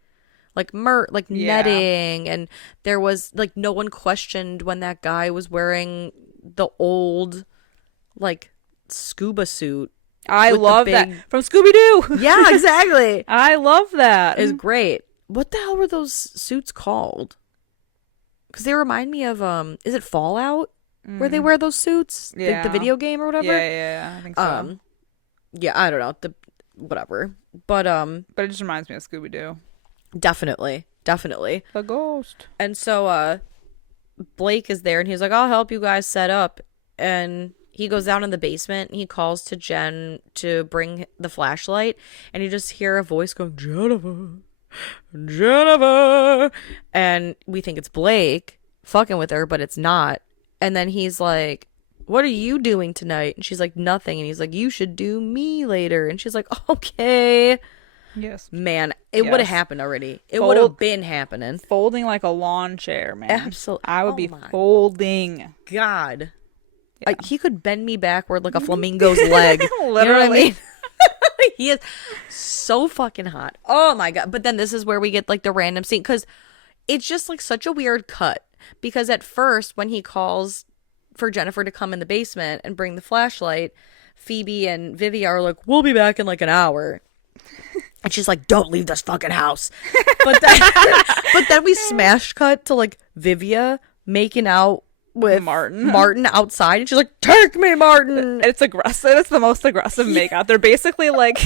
netting, and there was like no one questioned when that guy was wearing the old like scuba suit. I love that from Scooby-Doo. Yeah, exactly. I love that. It's great. What the hell were those suits called? Because they remind me of is it Fallout where they wear those suits? Yeah. The video game or whatever. Yeah, I think so. Yeah, I don't know whatever, but it just reminds me of Scooby-Doo. Definitely. The ghost. And so Blake is there, and he's like, "I'll help you guys set up," and he goes down in the basement and he calls to Jen to bring the flashlight, and you just hear a voice going, Jennifer. And we think it's Blake fucking with her, but it's not. And then he's like, "What are you doing tonight?" And she's like, "Nothing." And he's like, "You should do me later." And she's like, "Okay." Yes. Man, it would have happened already. It would have been happening. Folding like a lawn chair, man. Absolutely. I would be folding. God. Yeah. He could bend me backward like a flamingo's leg. Literally. You know what I mean? He is so fucking hot. Oh my God. But then this is where we get like the random scene, because it's just like such a weird cut. Because at first, when he calls for Jennifer to come in the basement and bring the flashlight, Phoebe and Vivi are like, "We'll be back in like an hour." And she's like, "Don't leave this fucking house." But then we smash cut to like Vivia making out with Martin outside, and she's like, "Take me, Martin." It's aggressive. It's the most aggressive makeout. They're basically like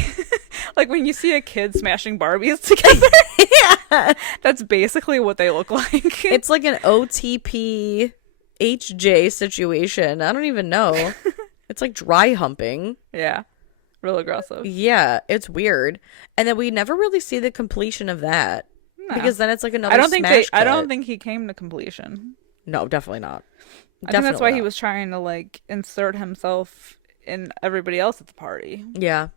like when you see a kid smashing Barbies together. Yeah, that's basically what they look like. It's like an OTP HJ situation. I don't even know. It's like dry humping. Yeah, real aggressive. Yeah, it's weird. And then we never really see the completion of that. No. Because then it's like another I don't think he came to completion. No, definitely not. I think that's why he was trying to like insert himself in everybody else at the party. Yeah.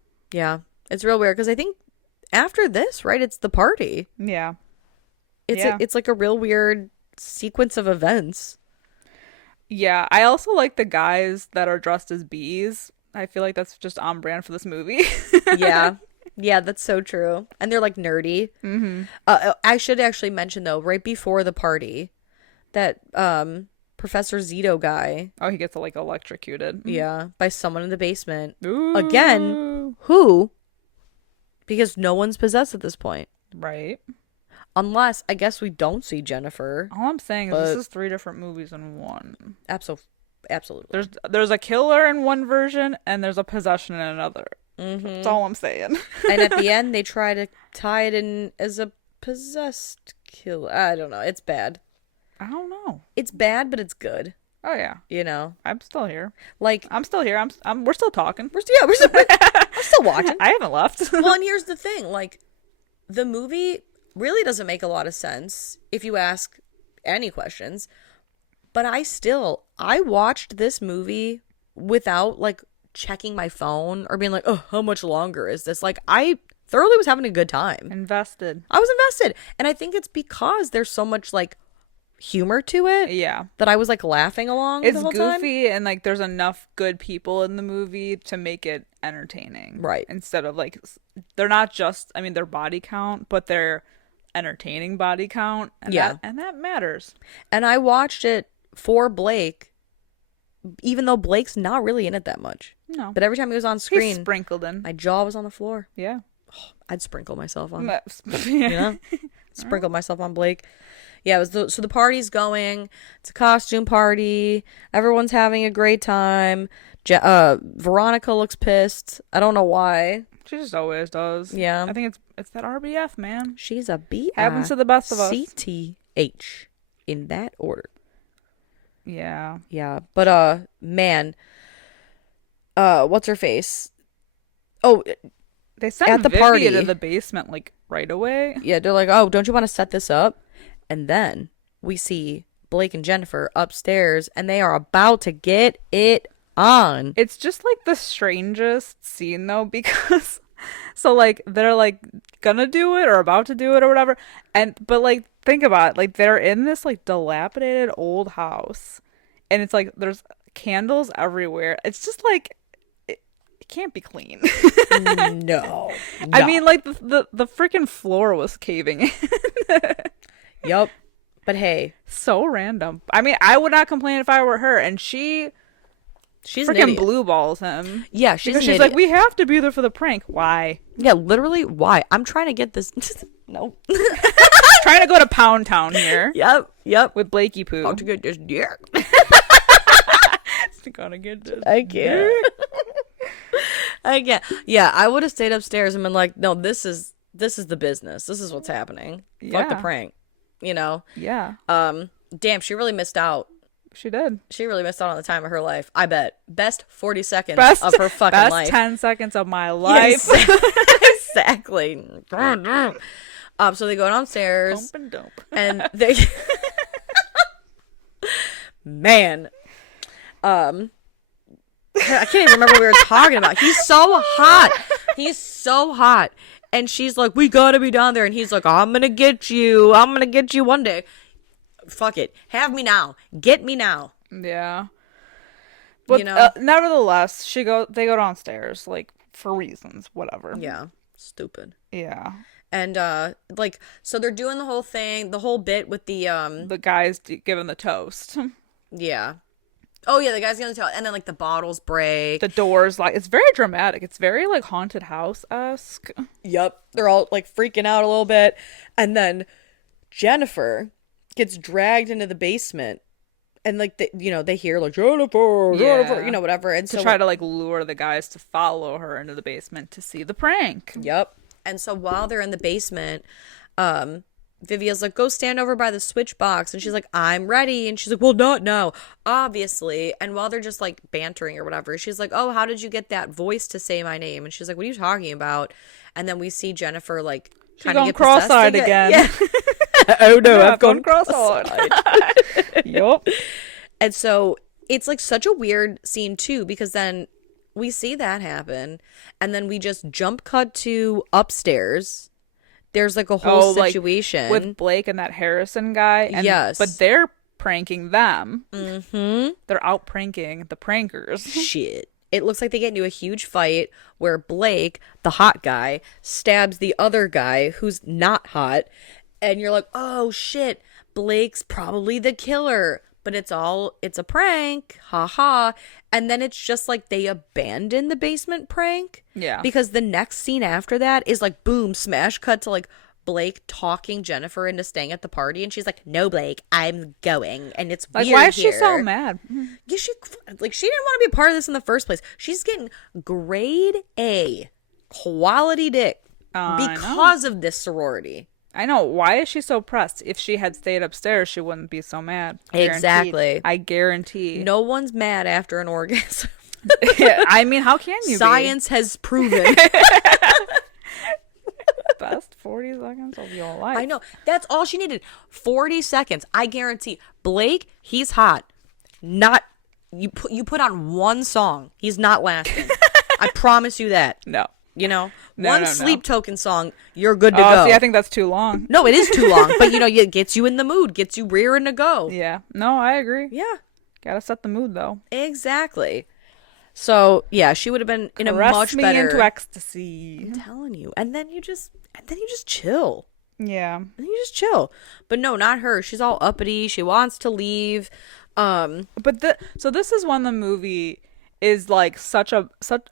It's real weird because I think after this, right, it's the party. Yeah. It's like a real weird sequence of events. Yeah, I also like the guys that are dressed as bees. I feel like that's just on brand for this movie. Yeah, that's so true. And they're like nerdy. Mm-hmm. I should actually mention though, right before the party, that Professor Zito guy. Oh, he gets like electrocuted. Yeah, by someone in the basement. Ooh. Again, who? Because no one's possessed at this point. Right. Unless, I guess we don't see Jennifer. All I'm saying is this is 3 different movies in one. Absolutely. There's a killer in one version and there's a possession in another. Mm-hmm. That's all I'm saying. And at the end, they try to tie it in as a possessed killer. I don't know. It's bad. I don't know. It's bad, but it's good. Oh yeah. You know, I'm still here. Like I'm still here. We're still talking. We're still watching. I haven't left. Well, and here's the thing: like, the movie really doesn't make a lot of sense if you ask any questions. But I watched this movie without like checking my phone or being like, "Oh, how much longer is this?" Like, I thoroughly was having a good time. Invested. I was invested, and I think it's because there's so much like humor to it. Yeah. That I was like laughing along. It's the whole goofy time. and like there's enough good people in the movie to make it entertaining. Right. Instead of like they're not just their body count, but they're entertaining body count. And that matters. And I watched it for Blake, even though Blake's not really in it that much. No. But every time he was on screen, he's sprinkled in. My jaw was on the floor. Yeah. Oh, I'd sprinkle myself on. Yeah. You know? Sprinkle myself on Blake. Yeah, it was so the party's going. It's a costume party. Everyone's having a great time. Veronica looks pissed. I don't know why. She just always does. Yeah. I think it's that RBF, man. She's a Happens to the best of us. BICTH in that order. Yeah. Yeah. But man, what's her face? Oh, they sent at the Vivi party to the basement like right away. Yeah, they're like, "Oh, don't you want to set this up?" And then we see Blake and Jennifer upstairs, and they are about to get it on. It's just like the strangest scene though, because so like they're like gonna do it or about to do it or whatever, but like think about it, like they're in this like dilapidated old house, and it's like there's candles everywhere. It's just like it can't be clean. No. I mean, like the freaking floor was caving in. Yep. But hey, so random. I mean, I would not complain if I were her, and she's freaking blue balls him. Yeah, she's like, we have to be there for the prank. Why? Yeah, literally, why? I'm trying to get this. No. Trying to go to Pound Town here. Yep. With Blakey Poo. How to get this dick? Gonna get this. I can't. I can't. Yeah, I would have stayed upstairs and been like, no, this is the business. This is what's happening. Yeah. Fuck the prank. You know? Yeah. Damn, she really missed out. She did. She really missed out on the time of her life. I bet. Best 40 seconds of her fucking life. Best 10 seconds of my life. Yes. Exactly. So they go downstairs. Pump and dump. And they... Man. I can't even remember what we were talking about. He's so hot. And she's like, we gotta be down there. And he's like, I'm gonna get you one day. Fuck it. Have me now. Get me now. Yeah. But, nevertheless, they go downstairs, like, for reasons, whatever. Yeah. Stupid. Yeah. And, so they're doing the whole thing, the whole bit with the guys giving the toast. Yeah. Oh, yeah, the guy's gonna tell. And then, like, the bottles break. The doors, like, it's very dramatic. It's very, like, haunted house-esque. Yep. They're all, like, freaking out a little bit. And then Jennifer gets dragged into the basement. And, like, they hear, like, Jennifer, whatever. And to try to, like, lure the guys to follow her into the basement to see the prank. Yep. And so while they're in the basement, Vivia's like, go stand over by the switch box. And she's like, I'm ready. And she's like, well, not now, obviously. And while they're just like bantering or whatever, she's like, oh, how did you get that voice to say my name? And she's like, what are you talking about? And then we see Jennifer like kind of get cross-eyed again. Yeah. Oh no, I've gone cross-eyed. Yup. And so it's like such a weird scene too, because then we see that happen and then we just jump cut to upstairs. There's like a whole situation like with Blake and that Harrison guy. And, yes. But they're pranking them. Mm-hmm. They're out pranking the prankers. Shit. It looks like they get into a huge fight where Blake, the hot guy, stabs the other guy who's not hot. And you're like, oh shit, Blake's probably the killer. But it's a prank. Ha ha. And then it's just like they abandon the basement prank. Yeah. Because the next scene after that is like, boom, smash cut to like Blake talking Jennifer into staying at the party. And she's like, no, Blake, I'm going. And it's like, weird why is here. she so mad? Yeah, she didn't want to be a part of this in the first place. She's getting grade A quality dick because of this sorority. I know. Why is she so pressed? If she had stayed upstairs, she wouldn't be so mad. Guaranteed. Exactly. I guarantee. No one's mad after an orgasm. I mean, how can you Science has proven. Best 40 seconds of your life. I know. That's all she needed. 40 seconds. I guarantee. Blake, he's hot. Not you put on one song. He's not lasting. I promise you that. No. You know, one sleep token song, you're good to go. Oh, see, I think that's too long. No, it is too long. But, it gets you in the mood, gets you rearing to go. Yeah. No, I agree. Yeah. Gotta set the mood, though. Exactly. So, yeah, she would have been in a much me better... into ecstasy. I'm telling you. And then you just chill. Yeah. And then you just chill. But no, not her. She's all uppity. She wants to leave. So this is when the movie is like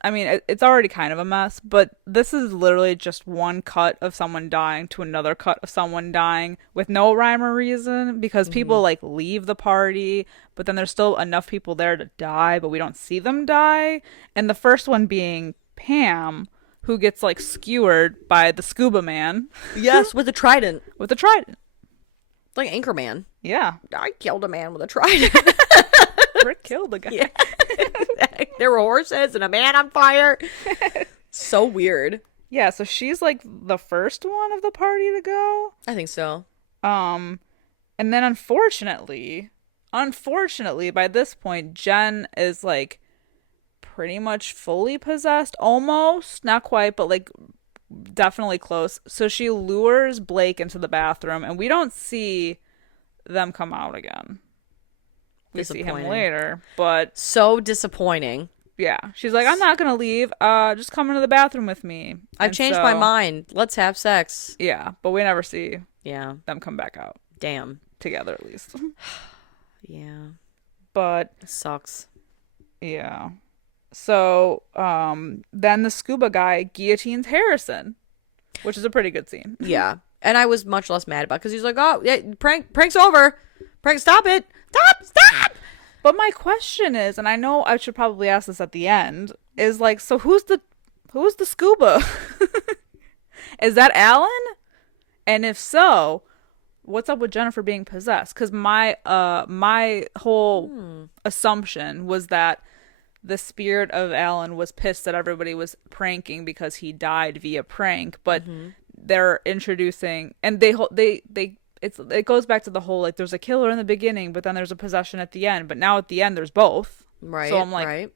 I mean, it's already kind of a mess, but this is literally just one cut of someone dying to another cut of someone dying with no rhyme or reason, because people like leave the party, but then there's still enough people there to die, but we don't see them die. And the first one being Pam, who gets like skewered by the scuba man. Yes, with a trident. With a trident. Like Anchorman. Yeah. I killed a man with a trident. Rick killed a guy. Yeah. There were horses and a man on fire. So weird. Yeah, so she's like the first one of the party to go. I think so. And then unfortunately, by this point, Jen is like pretty much fully possessed, almost, not quite, but like definitely close. So she lures Blake into the bathroom, and we don't see them come out again. We see him later, but so disappointing. Yeah, she's like, I'm not gonna leave. Just come into the bathroom with me. I've changed my mind. Let's have sex. Yeah, but we never see. Yeah, them come back out. Damn. Together at least. Yeah. But it sucks. Yeah. So, then the scuba guy guillotines Harrison, which is a pretty good scene. Yeah. And I was much less mad about it because he's like, oh, yeah, prank's over. Stop it. Stop. But my question is, and I know I should probably ask this at the end, is like, so who's the scuba? Is that Alan? And if so, what's up with Jennifer being possessed? Because my whole assumption was that the spirit of Alan was pissed that everybody was pranking because he died via prank, but they're introducing, and it goes back to the whole, like, there's a killer in the beginning, but then there's a possession at the end, but now at the end there's both. Right. So I'm like, right.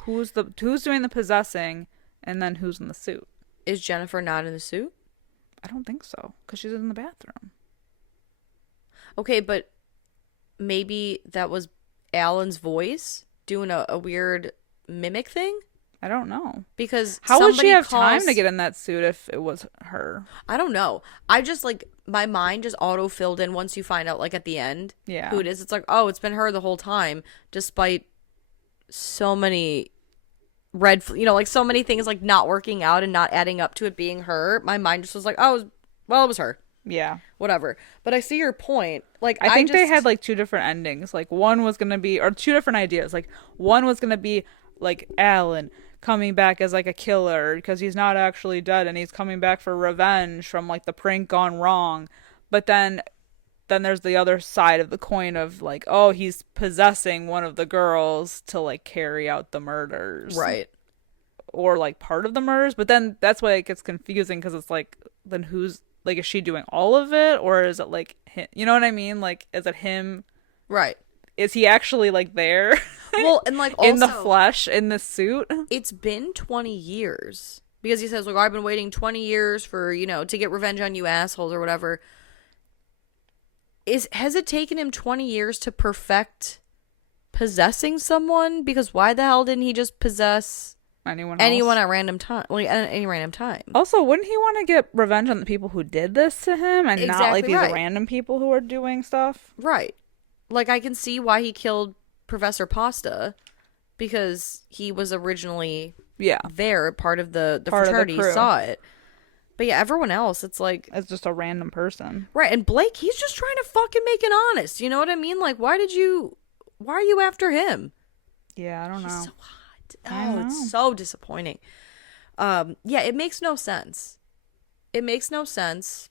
who's doing the possessing, and then who's in the suit? Is Jennifer not in the suit? I don't think so, because she's in the bathroom. Okay, but maybe that was Alan's voice doing a weird mimic thing? I don't know. Because how would she have time to get in that suit if it was her? I don't know. I just, like, my mind just auto-filled in once you find out, like, at the end who it is. It's like, oh, it's been her the whole time, despite so many like, so many things, like, not working out and not adding up to it being her. My mind just was like, oh, it was her. Yeah. Whatever. But I see your point. Like, I think they had, like, two different endings. Like, one was going to be, or two different ideas. Like, one was going to be, like, Alan coming back as, like, a killer because he's not actually dead and he's coming back for revenge from, like, the prank gone wrong. But then there's the other side of the coin of, like, oh, he's possessing one of the girls to, like, carry out the murders. Right. Or, like, part of the murders. But then that's why it gets confusing because it's like, then who's, like, is she doing all of it? Or is it, like, him? You know what I mean? Like, is it him? Right. Is he actually, like, there? Well, and, like, also, in the flesh, in the suit? It's been 20 years. Because he says, like, I've been waiting 20 years for, to get revenge on you assholes or whatever. Has it taken him 20 years to perfect possessing someone? Because why the hell didn't he just possess anyone at random time? Like, at any random time. Also, wouldn't he want to get revenge on the people who did this to him and not, like, these random people who are doing stuff? Right. Like, I can see why he killed Professor Pasta, because he was originally there, part of the fraternity, saw it. But yeah, everyone else, it's like, it's just a random person. Right. And Blake, he's just trying to fucking make it honest. You know what I mean? Like, why are you after him? Yeah, I don't know. He's so hot. Oh, it's so disappointing. Yeah, it makes no sense. It makes no sense.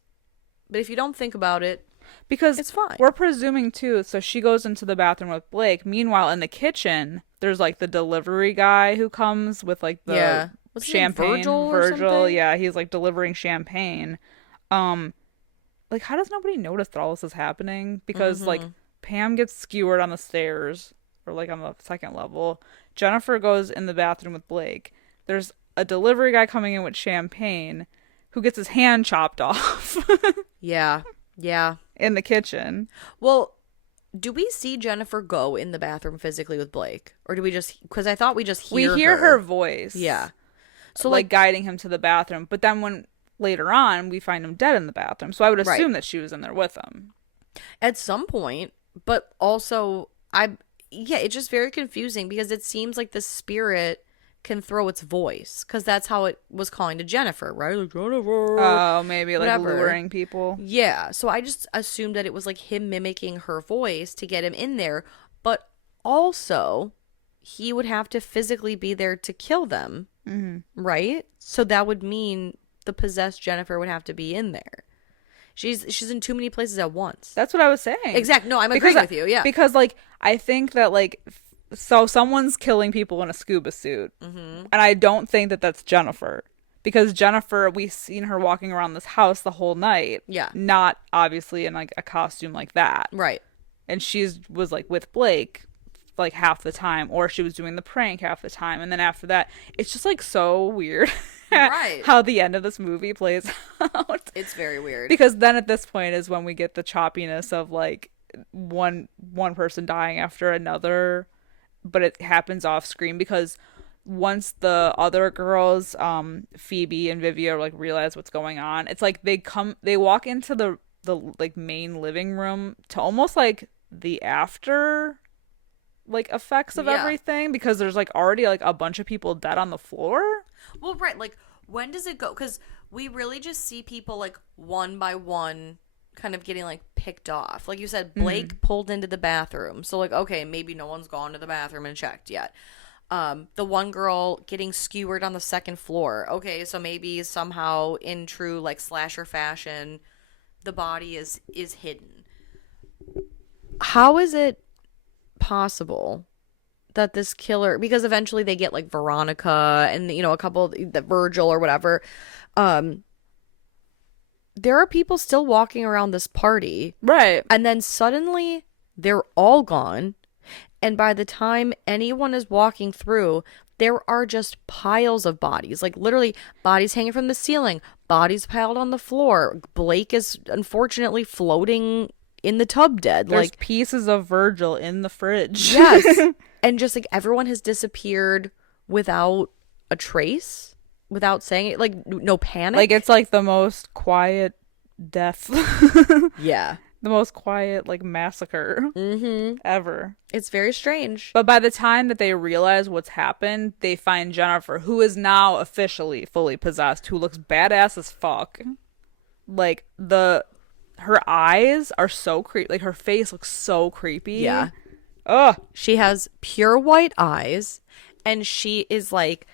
But if you don't think about it, because it's fine. We're presuming too, so she goes into the bathroom with Blake. Meanwhile, in the kitchen, there's, like, the delivery guy who comes with, like, the What's champagne. Virgil, yeah, he's, like, delivering champagne. Like, how does nobody notice that all this is happening? Because like, Pam gets skewered on the stairs, or, like, on the second level. Jennifer goes in the bathroom with Blake. There's a delivery guy coming in with champagne who gets his hand chopped off. Yeah. In the kitchen. Well, do we see Jennifer go in the bathroom physically with Blake? Or do we just, because I thought we just hear her voice. Yeah. So, like, guiding him to the bathroom. But then when later on we find him dead in the bathroom. So I would assume that she was in there with him. At some point. But also, it's just very confusing because it seems like the spirit can throw its voice, because that's how it was calling to Jennifer, right? Like, Jennifer. Oh, maybe, like, whatever. luring people. Yeah, so I just assumed that it was, like, him mimicking her voice to get him in there, but also he would have to physically be there to kill them right? So that would mean the possessed Jennifer would have to be in there. She's in too many places at once. That's what I was saying. Exactly. No, I'm agreeing with you. Yeah. Because like I think that like so someone's killing people in a scuba suit, and I don't think that that's Jennifer. Because Jennifer, we've seen her walking around this house the whole night. Yeah. Not obviously in like a costume like that. Right. And was like with Blake like half the time, or she was doing the prank half the time, and then after that it's just like so weird Right. how the end of this movie plays out. It's very weird. Because then at this point is when we get the choppiness of like one person dying after another, but it happens off screen because once the other girls, Phoebe and Vivia, like realize what's going on, it's like they walk into the like main living room to almost like the after like effects of everything, because there's like already like a bunch of people dead on the floor. Well, right, like when does it go? Because we really just see people like one by one kind of getting like picked off. Like you said, Blake pulled into the bathroom, so like okay, maybe no one's gone to the bathroom and checked yet. The one girl getting skewered on the second floor. Okay, so maybe somehow in true like slasher fashion, the body is hidden. How is it possible that this killer, because eventually they get like Veronica and a couple the Virgil or whatever, there are people still walking around this party, Right. and then suddenly they're all gone, and by the time anyone is walking through, there are just piles of bodies, like literally bodies hanging from the ceiling, bodies piled on the floor. Blake is unfortunately floating in the tub dead. There's like pieces of Virgil in the fridge. Yes. And just like everyone has disappeared without a trace, without saying it, like no panic. Like it's like the most quiet death. Yeah. The most quiet like massacre ever. It's very strange. But by the time that they realize what's happened, they find Jennifer, who is now officially fully possessed, who looks badass as fuck. Like her eyes are so creepy. Like her face looks so creepy. Yeah. Ugh. She has pure white eyes, and she is like,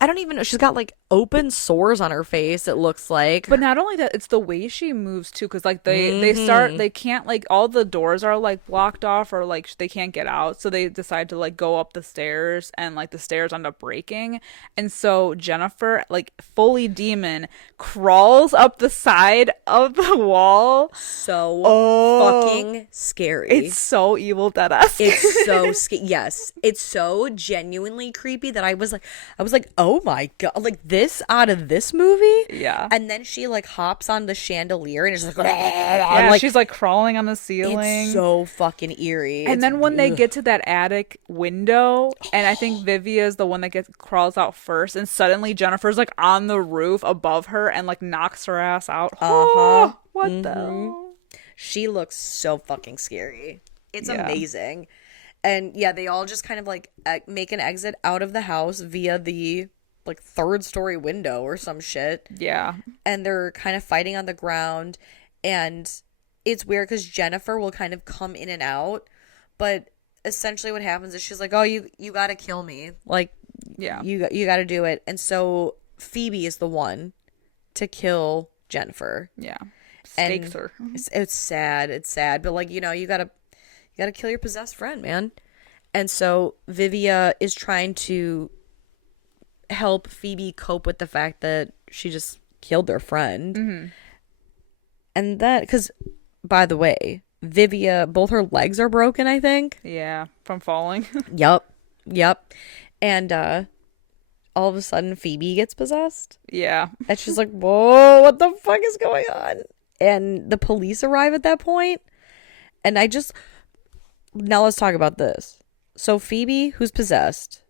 I don't even know. She's got like open sores on her face, it looks like. But not only that, it's the way she moves too, because like they can't, like all the doors are like blocked off, or like they can't get out, so they decide to like go up the stairs, and like the stairs end up breaking, and so Jennifer, like fully demon, crawls up the side of the wall. So fucking scary. It's so Evil Dead-esque. It's so yes, it's so genuinely creepy that I was like, oh my god, like this out of this movie. Yeah. And then she like hops on the chandelier and is like, yeah, like she's like crawling on the ceiling. It's so fucking eerie. And then when they get to that attic window, and I think Vivia is the one that crawls out first, and suddenly Jennifer's like on the roof above her and like knocks her ass out. What the hell? She looks so fucking scary. It's amazing. And yeah, they all just kind of like make an exit out of the house via the like third story window or some shit. Yeah. And they're kind of fighting on the ground, and it's weird because Jennifer will kind of come in and out, but essentially what happens is she's like, oh, you gotta kill me, like, yeah, you gotta do it. And so Phoebe is the one to kill Jennifer. Yeah. Stakes and her. It's sad, but like, you gotta kill your possessed friend, man. And so Vivia is trying to help Phoebe cope with the fact that she just killed their friend. And that, because by the way, Vivia, both her legs are broken, I think. Yeah, from falling. Yep. And all of a sudden Phoebe gets possessed. Yeah. And she's like, whoa, what the fuck is going on? And the police arrive at that point. And now let's talk about this. So Phoebe, who's possessed,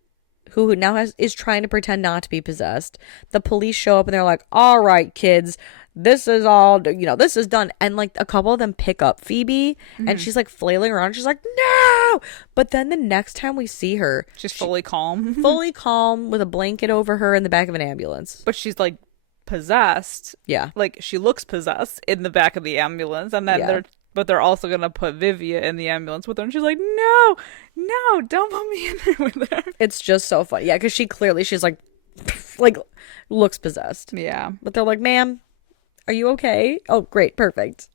who now is trying to pretend not to be possessed, the police show up and they're like, all right, kids, this is all, this is done. And like a couple of them pick up Phoebe and she's like flailing around. She's like, no. But then the next time we see her, she's fully calm. Fully calm with a blanket over her in the back of an ambulance. But she's like possessed. Yeah. Like she looks possessed in the back of the ambulance. And then they're also going to put Vivia in the ambulance with her. And she's like, no, don't put me in there with her. It's just so funny. Yeah, because she's like like, looks possessed. Yeah. But they're like, ma'am, are you okay? Oh, great. Perfect.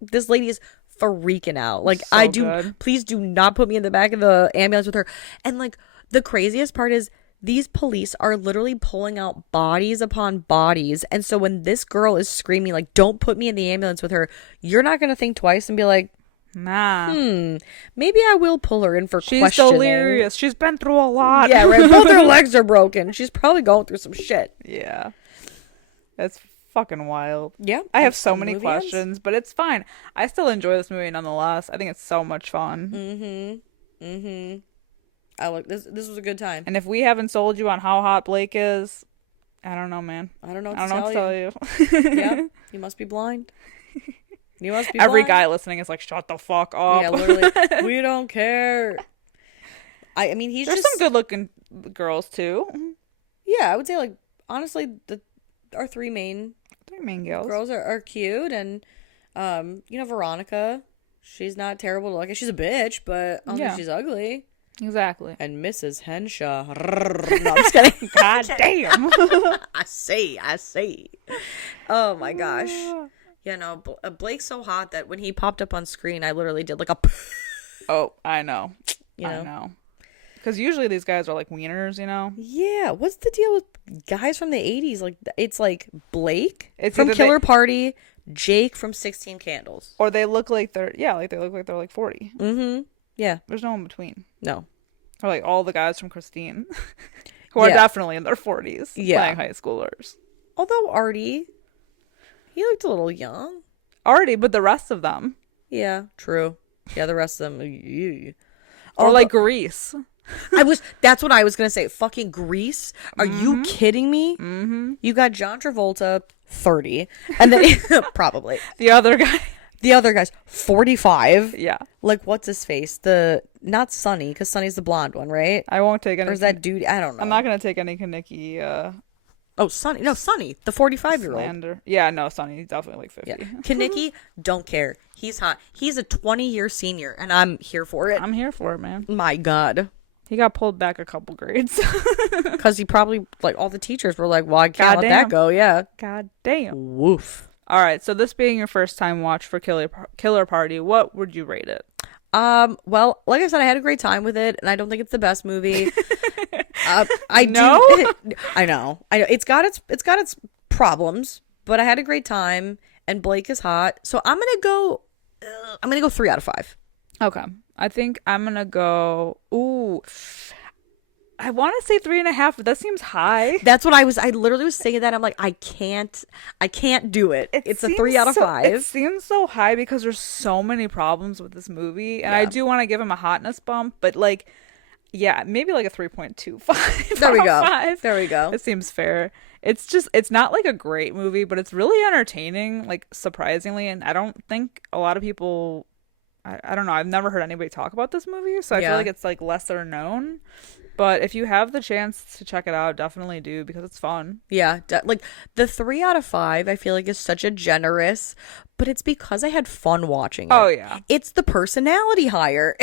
This lady is freaking out. Like, So good. please do not put me in the back of the ambulance with her. And like, the craziest part is these police are literally pulling out bodies upon bodies. And so when this girl is screaming, like, don't put me in the ambulance with her, you're not going to think twice and be like, nah. Maybe I will pull her in for She's questioning. delirious. She's been through a lot. Yeah, right. Both her legs are broken. She's probably going through some shit. Yeah. That's fucking wild. Yeah. I have so many questions, but it's fine. I still enjoy this movie nonetheless. I think it's so much fun. I like this. This was a good time. And if we haven't sold you on how hot Blake is, I don't know, man. I don't know what I to don't know tell what to tell you. Yeah, you must be blind. You must be Every blind. guy listening is like, shut the fuck up. Yeah, literally. We don't care. I mean, he's There's just some good looking girls too. Yeah, I would say, like, honestly, our three main girls are cute, and Veronica, she's not terrible to look at. She's a bitch, but I don't think she's ugly. Exactly. And Mrs. Henshaw. No, I'm just kidding. God damn. I see. Oh my gosh. Yeah, no, Blake's so hot that when he popped up on screen, I literally did like a. Oh, I know. I know. Because usually these guys are like wieners, you know? Yeah. What's the deal with guys from the 80s? Like, it's like Blake It's from Killer Party, Jake from 16 Candles. Or they look like they're, they look like they're like 40. Mm-hmm. Yeah. There's no in between. No. Or like all the guys from Christine, who are definitely in their 40s, playing high schoolers. Although Artie, he looked a little young. Artie, but the rest of them. Yeah, true. Yeah, the rest of them. Or like Grease. That's what I was going to say. Fucking Grease. Are you kidding me? Mm-hmm. You got John Travolta, 30. And then, probably. The other guy's 45. Yeah. Like, what's his face? Not Sonny, because Sonny's the blonde one, right? I won't take any. Or is that dude? I don't know. I'm not going to take any Kaneki, Oh, Sonny. No, Sonny, the 45-year-old. slander. Yeah, no, Sonny's definitely like 50. Yeah. Kaneki, don't care. He's hot. He's a 20-year senior, and I'm here for it. I'm here for it, man. My God. He got pulled back a couple grades. Because he probably, like, all the teachers were like, well, I can't let that go. Yeah. God damn. Woof. All right, so this being your first time watch for Killer Party, what would you rate it? Well, like I said, I had a great time with it, and I don't think it's the best movie. I know. I know. It's got its problems, but I had a great time, and Blake is hot, so I'm gonna go 3 out of 5. Okay, I think I'm gonna go. Ooh, I want to say 3.5, but that seems high. That's what I literally was saying that. I'm like, I can't do it. It's a 3 out of 5. It seems so high because there's so many problems with this movie, and I do want to give him a hotness bump, but like, yeah, maybe like a 3.25. There we go. 5. There we go. It seems fair. It's not like a great movie, but it's really entertaining, like surprisingly, and I don't think a lot of people. I don't know. I've never heard anybody talk about this movie, so I feel like it's like lesser known. But if you have the chance to check it out, definitely do because it's fun. Yeah, like the 3 out of 5, I feel like is such a generous, but it's because I had fun watching it. Oh yeah, it's the personality hire.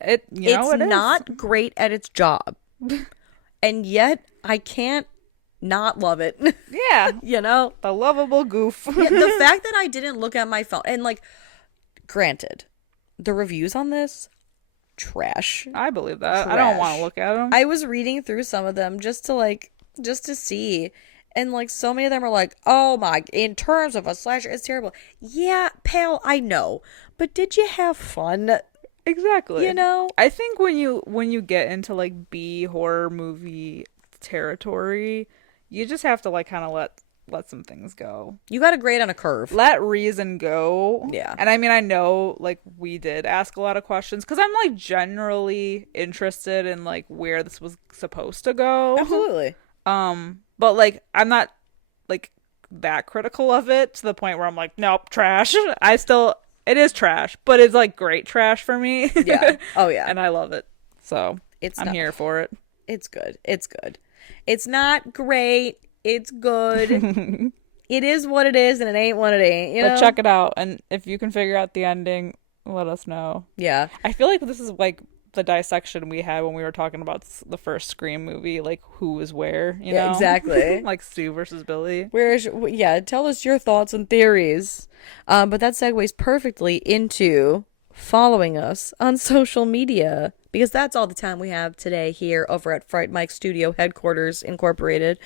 It's not great at its job, and yet I can't not love it. Yeah, the lovable goof. The fact that I didn't look at my phone, and like, granted, the reviews on this. Trash. I believe that. I don't want to look at them. I was reading through some of them just to see, and like so many of them are like, oh my, in terms of a slasher, it's terrible. Yeah, pal, I know, but did you have fun? Exactly. I think when you get into like B horror movie territory, you just have to like kind of let some things go. You got to grade on a curve. Let reason go. Yeah. And I mean, I know like we did ask a lot of questions because I'm like generally interested in like where this was supposed to go. Absolutely. But like I'm not like that critical of it to the point where I'm like, nope, trash. It is trash, but it's like great trash for me. Yeah. Oh yeah. And I love it. So I'm here for it. It's good. It's not great. It's good. It is what it is, and it ain't what it ain't. But check it out, and if you can figure out the ending, let us know. Yeah. I feel like this is like the dissection we had when we were talking about the first Scream movie, like who was where, you know? Exactly. Like Stu versus Billy. Yeah, tell us your thoughts and theories. But that segues perfectly into following us on social media, because that's all the time we have today here over at Fright Mic Studio Headquarters Incorporated.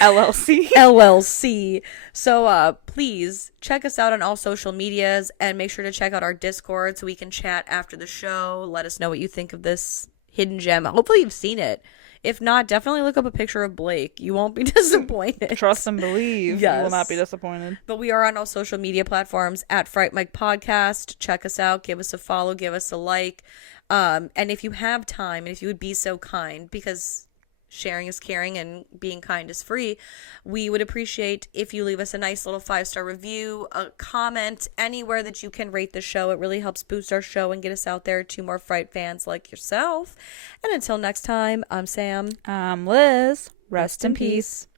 LLC. LLC. So please check us out on all social medias and make sure to check out our Discord so we can chat after the show. Let us know what you think of this hidden gem. Hopefully you've seen it. If not, definitely look up a picture of Blake. You won't be disappointed. Trust and believe. Yes. You will not be disappointed. But we are on all social media platforms at Fright Mic Podcast. Check us out. Give us a follow. Give us a like. And if you have time, and if you would be so kind, because sharing is caring and being kind is free, we would appreciate if you leave us a nice little 5-star review, a comment, anywhere that you can rate the show. It really helps boost our show and get us out there to more Fright fans like yourself. And until next time, I'm Sam. I'm Liz. Rest in peace.